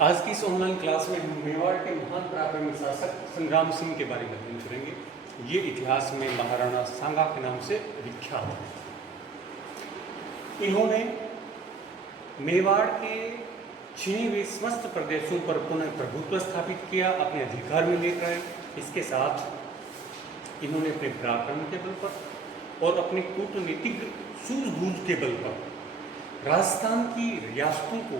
आज की इस ऑनलाइन क्लास में हम मेवाड़ के महान पराक्रमी शासक संग्राम सिंह के बारे में अध्ययन करेंगे। ये इतिहास में महाराणा सांगा के नाम से विख्यात है। इन्होंने मेवाड़ के छिने हुए समस्त प्रदेशों पर पुनः प्रभुत्व स्थापित किया, अपने अधिकार में लेकर आए। इसके साथ इन्होंने अपने पराक्रम के बल पर और अपने कूटनीतिक सूझबूझ के बल पर राजस्थान की रियासतों को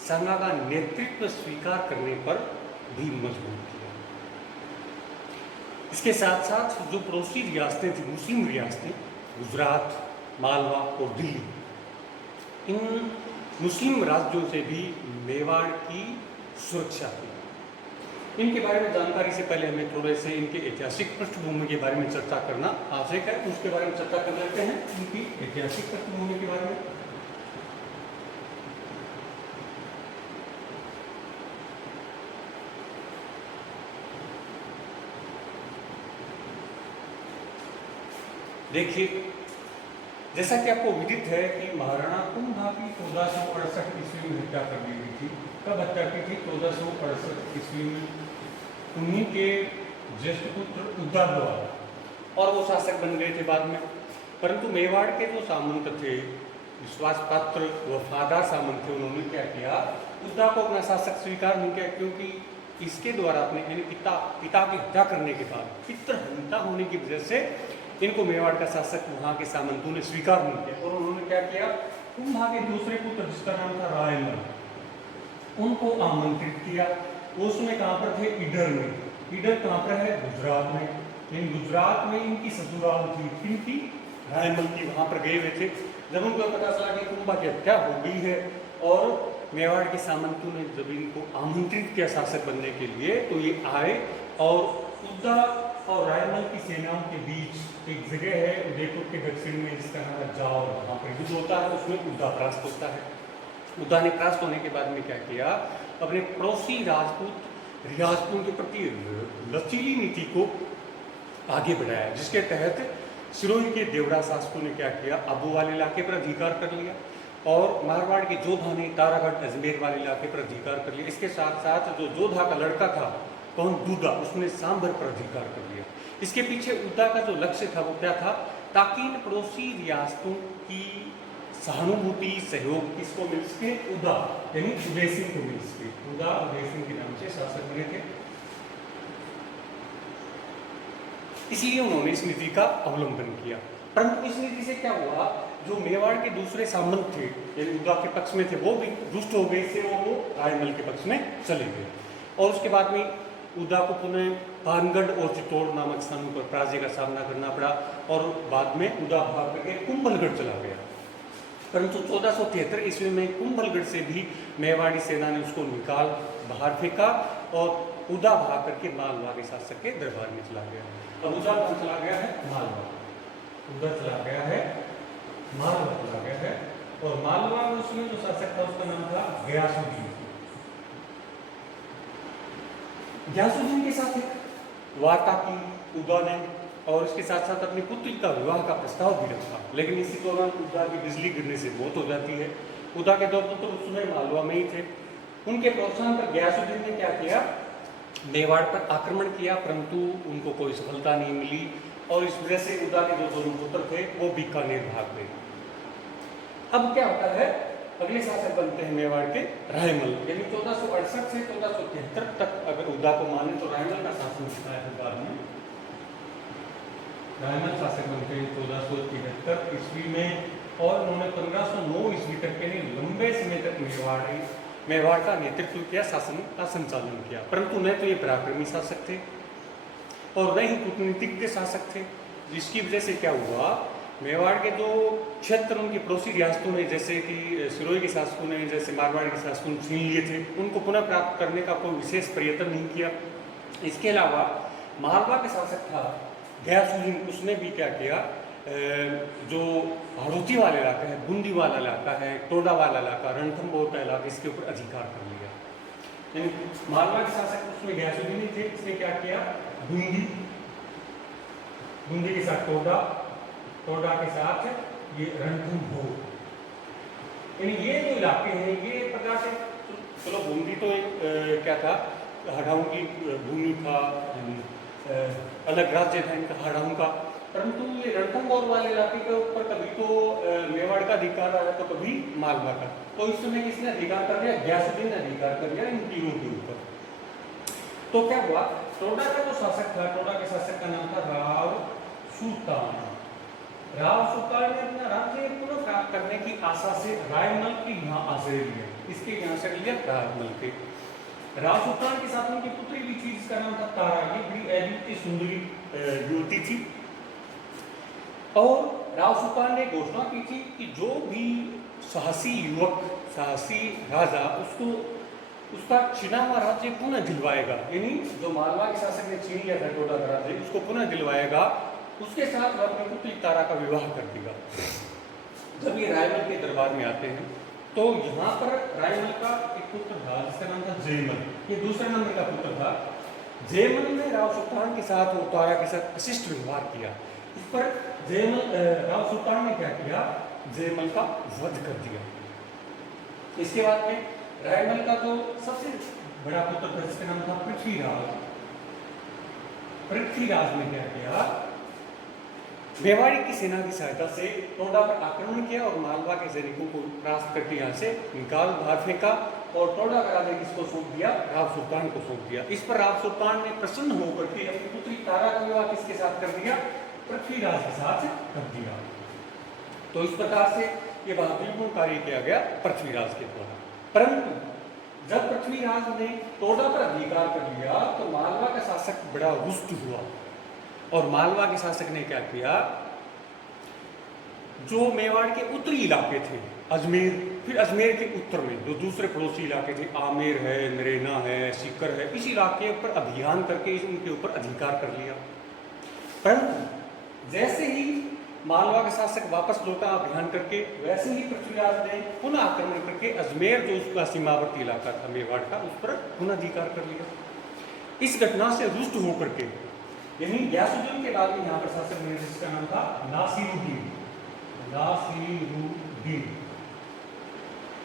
सांगा का नेतृत्व स्वीकार करने पर भी मजबूर किया। इसके साथ साथ जो पड़ोसी रियासतें थी, मुस्लिम रियासतें, गुजरात, मालवा और दिल्ली, इन मुस्लिम राज्यों से भी मेवाड़ की सुरक्षा की। इनके बारे में जानकारी से पहले हमें थोड़े से इनके ऐतिहासिक पृष्ठभूमि के बारे में चर्चा करना आवश्यक है। उसके बारे में चर्चा कर लेते हैं, इनकी ऐतिहासिक पृष्ठभूमि के बारे में। देखिए, जैसा कि आपको विदित है कि महाराणा कुंभा की 1468 ईस्वी में हत्या कर दी गई थी। कब हत्या की थी? 1468 ईस्वी में। उन्हीं के ज्येष्ठ पुत्र उद्दा द्वारा, और वो शासक बन गए थे बाद में। परंतु मेवाड़ के जो सामंत थे, विश्वास पात्र वफादार सामंत थे, उन्होंने क्या किया? उद्दा को अपना शासक स्वीकार नहीं किया, क्योंकि इसके द्वारा अपने यानी पिता की हत्या करने के बाद पितृहंता होने की वजह से इनको मेवाड़ का शासक वहाँ के सामंतों ने स्वीकार नहीं किया। और उन्होंने क्या किया? कुंभा के दूसरे पुत्र, जिसका नाम था रायमल, उनको आमंत्रित किया। वो उसमें कहाँ पर थे? ईडर में। ईडर कहाँ पर है? गुजरात में। लेकिन गुजरात में इनकी ससुराल थी, इनकी रायमल की, वहाँ पर गए हुए थे। जब उनको पता चला कि कुंभा की हत्या हो गई है और मेवाड़ के सामंतों ने जब इनको आमंत्रित किया शासक बनने के लिए, तो ये आए और उद्दा और रायमल की सेनाओं के बीच एक जगह है उदयपुर के दक्षिण में, जिसका नाम है जाओ। वहाँ पर युद्ध होता है, उसमें उद्दा परास्त होता है। उद्दा ने परास्त होने के बाद में क्या किया? अपने पड़ोसी राजपूत रियासतों के प्रति लचीली नीति को आगे बढ़ाया, जिसके तहत सिरोही के देवरा शासकों ने क्या किया? अबूवाल इलाके पर अधिकार कर लिया और मारवाड़ के जोधा ने तारागढ़ अजमेर वाले इलाके पर अधिकार कर लिया। इसके साथ साथ जो जोधा का लड़का था, कौन? दूधा, उसने सांभर पर अधिकार कर लिया। इसके पीछे उद्दा का जो लक्ष्य था वो क्या था? ताकि इन पड़ोसी रियासतों की सहानुभूति, सहयोग किसको मिल सके? उद्दा यानी उदय सिंह को मिल सके। उद्दा उदय सिंह के नाम से शासक बने थे। इसलिए उन्होंने इस नीति का अवलंबन किया। परंतु इस नीति से क्या हुआ? जो मेवाड़ के दूसरे सामंत थे, यानी उद्दा के पक्ष में थे, वो भी रुष्ट हो गए थे, वो रायमल के पक्ष में चले गए। और उसके बाद में उद्दा को पुनः पानगढ़ और चित्तौड़ नामक स्थानों पर पराजय का सामना करना पड़ा और बाद में उद्दा भाग करके कुंभलगढ़ चला गया। परंतु 1473 ईस्वी में कुंभलगढ़ से भी मेवाड़ी सेना ने उसको निकाल बाहर फेंका और उद्दा भाग करके मालवा के शासक के दरबार में चला गया। अब उद्दा कहाँ चला गया है? मालवा। उद्दा चला गया है, मालवा चला गया है। और मालवा में उसमें जो शासक था उसका नाम था गयासुद्दीन। गयासुद्दीन के साथ एक वार्ता की उद्दा ने और इसके साथ साथ अपनी पुत्री का विवाह का प्रस्ताव भी रखा। लेकिन इसी दौरान उद्दा की बिजली गिरने से मौत हो जाती है। उद्दा के दो पुत्र उस समय मालवा में ही थे। उनके प्रोत्साहन पर गयासुद्दीन ने क्या किया? मेवाड़ पर आक्रमण किया, परंतु उनको कोई सफलता नहीं मिली और इस वजह से उद्दा के जो दोनों पुत्र थे वो बीकानेर भाग गए। अब क्या होता है? अगले शासक बनते हैं मेवाड़ के रायमल, यानी 1468 से 1473 तक अगर उद्दा को माने तो रायमल का शासन होता है। बाद में रायमल शासक बनते हैं 1473 ईस्वी में और उन्होंने 1509 ईस्वी तक के लंबे समय तक मेवाड़ का नेतृत्व किया, शासन का संचालन किया। परंतु न तो ये पराक्रमी शासक थे और न ही कूटनीतिज्ञ शासक थे, जिसकी वजह से क्या हुआ? मेवाड़ के जो क्षेत्र उनकी पड़ोसी रियासतों ने, जैसे कि सिरोही के शासकों ने, जैसे मारवाड़ के शासकों ने छीन लिए थे, उनको पुनः प्राप्त करने का कोई विशेष प्रयत्न नहीं किया। इसके अलावा मालवा के शासक था गयासुद्दीन, उसने भी क्या किया? जो हाड़ौती वाला इलाका है, बूंदी वाला इलाका है, टोडा वाला इलाका, रणथंभौर का इलाका, इसके ऊपर अधिकार कर लिया। यानी मालवा के शासक उसमें गयासुद्दीन थे। इसने क्या किया? बूंदी के साथ टोडा के साथ ये रणथंभौर, यानी ये जो इलाके हैं ये प्रकार से चलो बूंदी तो एक क्या था, हड़ाऊ की भूमि था, अलग राज्य था इनका हड़ाऊ का, परंतु ये रणथंभौर वाले इलाके के ऊपर कभी तो मेवाड़ का अधिकार आया तो कभी मालवा का। तो इस समय किसने अधिकार कर लिया? गयासुद्दीन ने अधिकार कर लिया इन तीनों के ऊपर। तो क्या हुआ, टोडा का जो शासक था, टोडा के शासक का नाम था राव सुल्तान। राव सुल्तान ने अपना राज्य पुनः प्राप्त करने की आशा से रायमल की यहाँ आश्रय लिया, इसके यहाँ से लिया रायमल के। राव सुल्तान के साथ उनकी पुत्री भी थी जिसका नाम था तारा। ये बड़ी अद्वितीय सुंदरी युवती थी। और राव सुल्तान ने घोषणा की थी कि जो भी साहसी युवक, साहसी राजा उसका छिना हुआ राज्य पुनः दिलवाएगा, यानी जो मालवा के शासक ने छीन लिया था टोडा का राज्य, उसको पुनः दिलवाएगा, उसके साथ वह अपनी पुत्री तारा का विवाह कर देगा। जब ये रायमल के दरबार में आते हैं तो यहाँ पर रायमल का एक पुत्र था जिसका नाम था जयमल, ये दूसरे नंबर का पुत्र था। जयमल ने राव सुल्तान के साथ और तारा के साथ अशिष्ट व्यवहार किया। इस पर राव सुल्तान ने क्या किया, जयमल का वध कर दिया। इसके बाद में रायमल का जो सबसे बड़ा पुत्र था जिसका नाम था पृथ्वीराज, पृथ्वीराज ने क्या किया, मेवाड़ी की सेना की सहायता से टोडा पर आक्रमण किया और मालवा के सैनिकों को परास्त करके यहाँ से निकाल बाहर फेंका और टोडा का राज्य किसको सौंप दिया, राव सुल्तान को सौंप दिया। इस पर राव सुल्तान ने प्रसन्न होकर के अपनी पुत्री तारा का विवाह किसके साथ कर दिया, पृथ्वीराज के साथ कर दिया। तो इस प्रकार से ये बहादुरीपूर्ण कार्य किया गया पृथ्वीराज के द्वारा। परंतु जब पृथ्वीराज ने टोडा पर अधिकार कर लिया तो मालवा का शासक बड़ा रुष्ट हुआ और मालवा के शासक ने क्या किया, जो मेवाड़ के उत्तरी इलाके थे, अजमेर, फिर अजमेर के उत्तर में जो दूसरे पड़ोसी इलाके थे, आमेर है, नरेना है, सीकर है, इस इलाके पर अभियान करके उनके ऊपर अधिकार कर लिया। परंतु जैसे ही मालवा का शासक वापस लौटा अभियान करके, वैसे ही पृथ्वीराज ने पुनः आक्रमण करके अजमेर जो उसका सीमावर्ती इलाका था मेवाड़ का, उस पर पुनः अधिकार कर लिया। इस घटना से रुष्ट होकर के, यानी गयासुद्दीन के बाद में यहाँ पर शासक बने जिसका नाम था नासिरुद्दीन।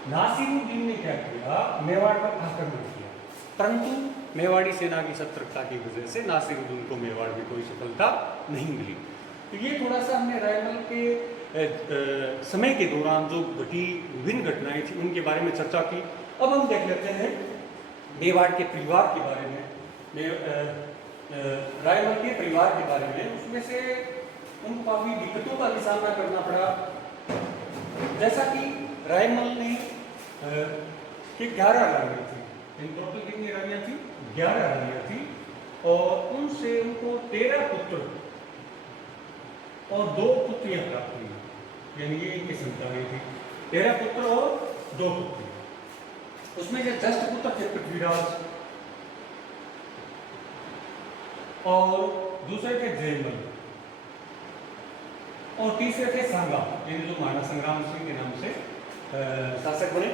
नासिरुद्दीन ने क्या किया, मेवाड़ पर आक्रमण किया, परंतु मेवाड़ी सेना की सतर्कता की वजह से नासिरुद्दीन को मेवाड़ में कोई सफलता नहीं मिली। तो ये थोड़ा सा हमने रायमल के समय के दौरान जो घटी विभिन्न घटनाएं थी उनके बारे में चर्चा की। अब हम देख लेते हैं मेवाड़ के परिवार के बारे में, रायमल के परिवार के बारे में। उसमें से उनको काफी दिक्कतों का भी सामना करना पड़ा। जैसा कि रायमल ने 11 रानियां थी, इन टोटल कितनी रानियां थी, 11 रानियां थी, और उनसे उनको 13 पुत्र और 2 पुत्रियां प्राप्त हुई, यानी ये इनकी संतानें थी, 13 पुत्र और 2 पुत्री। उसमें जो ज्येष्ठ पुत्र थे पृथ्वीराज, और दूसरे थे जयमल, और तीसरे थे सांगा, यानी जो महाराणा संग्राम सिंह के नाम से शासक बने।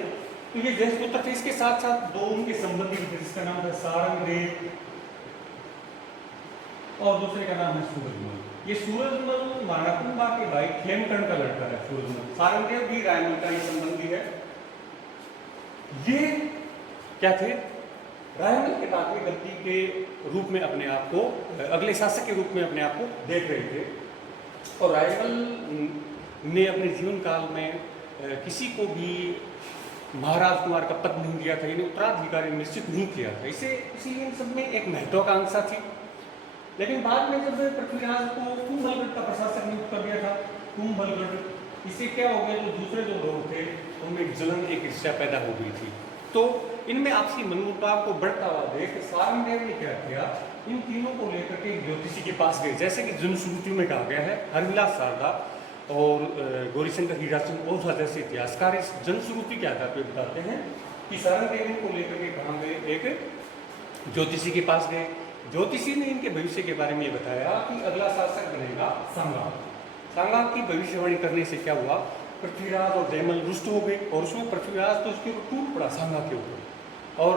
तो ये ज्येष्ठ पुत्र थे, इसके साथ साथ 2 उनके संबंधी थे जिसका नाम था सारंगदेव और दूसरे का नाम है सूरजमल। ये सूरजमल महाराणा कुंभा के भाई खेमकर्ण का लड़का है सूरजमल। सारंगदेव भी रायमल का ही संबंधी है। ये क्या थे, रायमल के बाद में गद्दी के रूप में अपने आप को, अगले शासक के रूप में अपने आप को देख रहे थे, और रायमल ने अपने जीवन काल में किसी को भी महाराज कुमार का पद नहीं दिया था, यानी उत्तराधिकारी निश्चित नहीं किया था। इसीलिए इन सब में एक महत्वाकांक्षा थी। लेकिन बाद में जब पृथ्वीराज को कुंभलगढ़ का प्रशासक नियुक्त कर दिया था, कुंभलगढ़, इससे क्या हो गया, जो दूसरे 2 लोग थे उनमें जलन, एक ईर्ष्या पैदा हो गई थी। तो इनमें आपसी मनमुटाव को बढ़ता हुआ देख सारंगदेव ने क्या किया, इन तीनों को लेकर के ज्योतिषी के पास गए। जैसे कि जनश्रुति में कहा गया है, हरविलास शारदा और गौरीशंकर हीराचंद ओझा जैसे इतिहासकार इस जनश्रुति के आधार पर बताते हैं कि सारंगदेव को लेकर के कहाँ गए, एक ज्योतिषी के पास गए। ज्योतिषी ने इनके भविष्य के बारे में ये बताया कि अगला शासक बनेगा सांगा। सांगा की भविष्यवाणी करने से क्या हुआ, पृथ्वीराज और जयमल रुष्ट हो गए, और उसमें पृथ्वीराज तो उसके ऊपर टूट पड़ा सांगा के ऊपर, और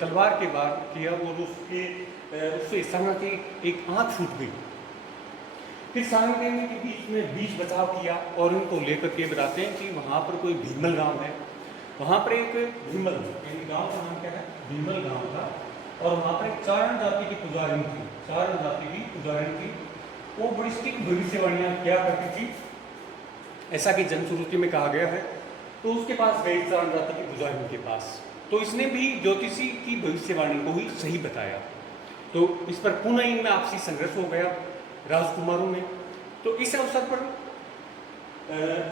तलवार के वार किया और उससे सांगा की एक आंख फूट गई। फिर सारंगदेव ने के बीच में बीच बचाव किया और उनको लेकर के बताते हैं कि वहाँ पर कोई भीमल गांव है, वहाँ पर एक भीमल, यानी गांव का नाम क्या है, भीमल गांव था, और वहाँ पर एक चारण जाति की पुजारिन थी, चारण जाति की पुजारिन थी। वो बड़ी स्टिक भविष्यवाणियाँ क्या करती थी, ऐसा कि जनश्रुति में कहा गया है। तो उसके पास गई चारण जाति की पुजारिन के पास, तो इसने भी ज्योतिषी की भविष्यवाणी को ही सही बताया। तो इस पर पुनः इनमें आपसी संघर्ष हो गया राजकुमारों में। तो इस अवसर पर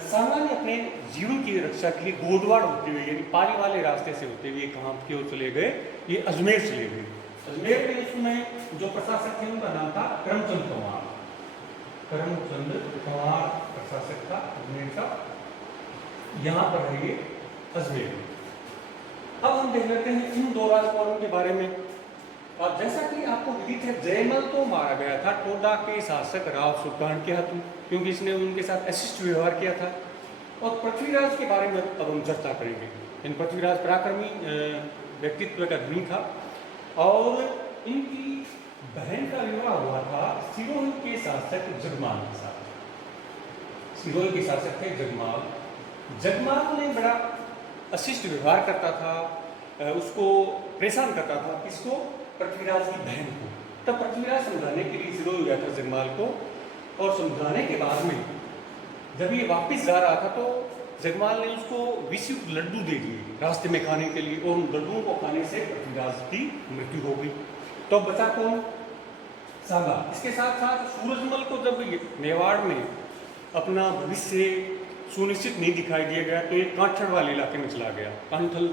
सांगा ने अपने जीवन की रक्षा के लिए गोडवाड़ होते हुए, यानी पाली वाले रास्ते से होते हुए कहाँ की ओर चले गए, ये अजमेर चले गए। अजमेर में उस समय जो प्रशासक थे उनका नाम था करमचंद पंवार। करमचंद पंवार प्रशासक था अजमेर का। यहाँ पर है ये अजमेर। अब हम देख लेते हैं इन दो राजकुमारों के बारे में। अब जैसा कि आपको विदित है, जयमल तो मारा गया था टोडा के शासक राव सुल्तान के हाथों, क्योंकि इसने उनके साथ अशिष्ट व्यवहार किया था। और पृथ्वीराज के बारे में अब हम चर्चा करेंगे। इन पृथ्वीराज पराक्रमी व्यक्तित्व का धनी था, और इनकी बहन का विवाह हुआ था सिरोही के शासक जगमाल के साथ। सिरोही के शासक थे जगमाल। जगमाल ने बड़ा अशिष्ट व्यवहार करता था, उसको परेशान करता था, किसको, पृथ्वीराज की बहन को। तब पृथ्वीराज समझाने के लिए सिरोही गया था जगमाल को, और समझाने के बाद में जब ये वापस जा रहा था तो जगमाल ने उसको विषयुक्त लड्डू दे दिए रास्ते में खाने के लिए, और उन लड्डुओं को खाने से पृथ्वीराज की मृत्यु हो गई। तो बचा कौन, सांगा। इसके साथ साथ सूरजमल को जब मेवाड़ में अपना भविष्य सुनिश्चित नहीं दिखाई दिया गया तो एक कांठड़ वाले इलाके में चला गया, कांठल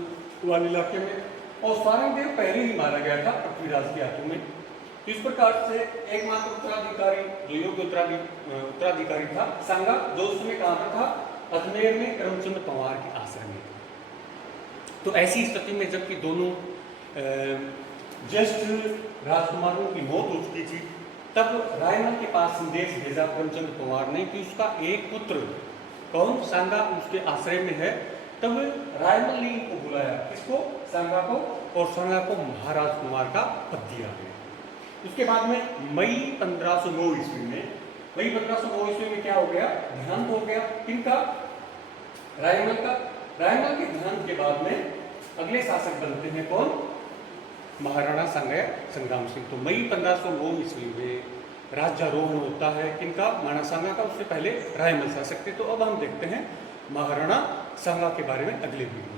वाले इलाके में, और सारंगदेव पहले ही मारा गया था पृथ्वीराज के हाथों में। तो इस प्रकार से एकमात्र उत्तराधिकारी जो योग्य उत्तराधिकारी था सांगा, जो उस समय कहाँ पर था, अजमेर में करमचंद पंवार के आश्रम में। तो ऐसी स्थिति में जबकि दोनों ज्येष्ठ राजकुमारों की मौत हो चुकी थी, तब रायमल के पास संदेश भेजा करमचंद पंवार ने कि उसका एक पुत्र कौन, सांगा, उसके आश्रय में है। तब रायमल ने इनको बुलाया, किसको, सांगा को, और सांगा को महाराज कुमार का पद दिया गया। उसके बाद में मई 1509 ईस्वी में, मई 1509 ईस्वी में क्या हो गया, देहांत हो गया किनका, रायमल का। रायमल के देहांत के बाद में अगले शासक बनते हैं कौन, महाराणा सांगा संग्राम सिंह। तो मई 1509 ईस्वी में राज्यारोहण होता है किनका, महाराणा सांगा का। उससे पहले रायमल शासक थे। तो अब हम देखते हैं महाराणा सांगा के बारे में अगले वीडियो।